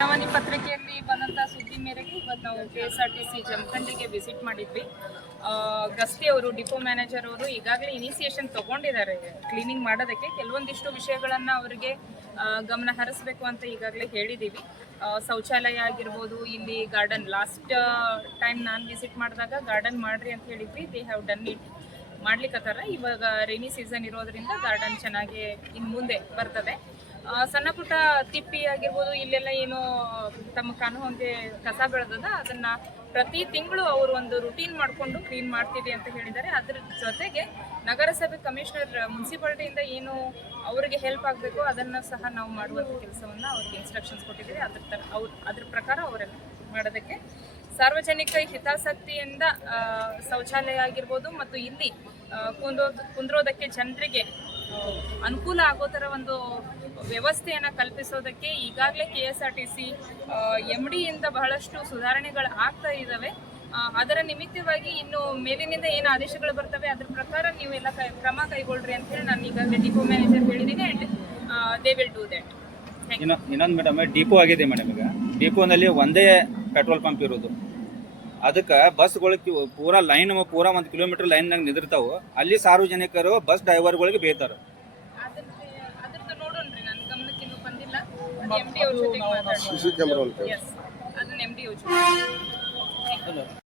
ಪ್ರಜಾವಾಣಿ ಪತ್ರಿಕೆಯಲ್ಲಿ ಬಂದಂಥ ಸುದ್ದಿ ಮೇರೆಗೆ ಇವತ್ತು ನಾವು KSRTC ಜಮಖಂಡಿಗೆ ವಿಸಿಟ್ ಮಾಡಿದ್ವಿ. ಗಸ್ತಿ ಅವರು ಡಿಪೋ ಮ್ಯಾನೇಜರ್ ಅವರು ಈಗಾಗಲೇ ಇನಿಷಿಯೇಷನ್ ತಗೊಂಡಿದ್ದಾರೆ ಕ್ಲೀನಿಂಗ್ ಮಾಡೋದಕ್ಕೆ. ಕೆಲವೊಂದಿಷ್ಟು ವಿಷಯಗಳನ್ನು ಅವರಿಗೆ ಗಮನ ಹರಿಸಬೇಕು ಅಂತ ಈಗಾಗಲೇ ಹೇಳಿದ್ದೀವಿ. ಶೌಚಾಲಯ ಆಗಿರ್ಬೋದು, ಇಲ್ಲಿ ಗಾರ್ಡನ್ ಲಾಸ್ಟ್ ಟೈಮ್ ನಾನು ವಿಸಿಟ್ ಮಾಡಿದಾಗ ಗಾರ್ಡನ್ ಮಾಡ್ರಿ ಅಂತ ಹೇಳಿದ್ವಿ. ದೇ ಹ್ಯಾವ್ ಡನ್ ಇಟ್, ಮಾಡ್ಲಿಕ್ಕತ್ತಾರ. ಇವಾಗ ರೈನಿ ಸೀಸನ್ ಇರೋದ್ರಿಂದ ಗಾರ್ಡನ್ ಚೆನ್ನಾಗಿ ಇನ್ನು ಮುಂದೆ ಬರ್ತದೆ. ಸಣ್ಣ ಪುಟ್ಟ ತಿಪ್ಪಿ ಆಗಿರ್ಬೋದು, ಇಲ್ಲೆಲ್ಲ ಏನು ತಮ್ಮ ಕಾನೂನಿಗೆ ಕಸ ಬೆಳೆದದ ಅದನ್ನು ಪ್ರತಿ ತಿಂಗಳು ಅವರು ಒಂದು ರುಟೀನ್ ಮಾಡಿಕೊಂಡು ಕ್ಲೀನ್ ಮಾಡ್ತೀವಿ ಅಂತ ಹೇಳಿದ್ದಾರೆ. ಅದ್ರ ಜೊತೆಗೆ ನಗರಸಭೆ ಕಮಿಷನರ್ ಮುನ್ಸಿಪಾಲಿಟಿಯಿಂದ ಏನು ಅವರಿಗೆ ಹೆಲ್ಪ್ ಆಗಬೇಕು ಅದನ್ನು ಸಹ ನಾವು ಮಾಡುವಂಥ ಕೆಲಸವನ್ನು ಅವ್ರಿಗೆ ಇನ್ಸ್ಟ್ರಕ್ಷನ್ಸ್ ಕೊಟ್ಟಿದ್ದೀವಿ. ಅದ್ರ ಪ್ರಕಾರ ಅವರೆಲ್ಲ ಮಾಡೋದಕ್ಕೆ ಸಾರ್ವಜನಿಕ ಹಿತಾಸಕ್ತಿಯಿಂದ ಶೌಚಾಲಯ ಆಗಿರ್ಬೋದು ಮತ್ತು ಇಲ್ಲಿ ಕುಂದ್ರೋದಕ್ಕೆ ಜನರಿಗೆ ಅನುಕೂಲ ಆಗೋ ಒಂದು ವ್ಯವಸ್ಥೆಯನ್ನು ಕಲ್ಪಿಸೋದಕ್ಕೆ ಈಗಾಗಲೇ KSRTC MD ಇಂದ ಬಹಳಷ್ಟು ಸುಧಾರಣೆಗಳು ಆಗ್ತಾ ಇದ್ದಾವೆ. ಅದರ ನಿಮಿತ್ತವಾಗಿ ಇನ್ನು ಮೇಲಿನಿಂದ ಏನು ಆದೇಶಗಳು ಬರ್ತವೆ ಅದ್ರ ಪ್ರಕಾರ ನೀವೆಲ್ಲ ಕ್ರಮ ಕೈಗೊಳ್ಳ್ರಿ ಅಂತ ಹೇಳಿ ನಾನು ಈಗಾಗಲೇ ಡಿಪೋ ಮ್ಯಾನೇಜರ್ ಹೇಳಿದ್ದೀನಿ. And they will do that. ಇನ್ನೊಂದು ಮೇಡಮ್, ಡಿಪೋ ಆಗಿದೆ ಮೇಡಮ್. ಈಗ ಡಿಪೋನಲ್ಲಿ ಒಂದೇ ಪೆಟ್ರೋಲ್ ಪಂಪ್ ಇರೋದು. ಅದಕ್ಕೆ ಬಸ್ಗಳಿಗೆ ಪೂರಾ 1 ಕಿಲೋಮೀಟರ್ ಲೈನ್ನಾಗ ನಿಂದಿರ್ತಾವೆ. ಅಲ್ಲಿ ಸಾರ್ವಜನಿಕರು ಬಸ್ ಡ್ರೈವರ್ಗಳಿಗೆ ಬೇಯ್ತಾರೆ. ಅದ್ರದ್ದು ನೋಡೋಣ್ರಿ, ನನ್ನ ಗಮನಕ್ಕೆ ಇನ್ನೂ ಬಂದಿಲ್ಲ. MD ಅವ್ರ ಜೊತೆಗೆ ಮಾತಾಡ್ತೀನಿ. ಅದನ್ನ MD ಅವ್ರ ಜೊತೆ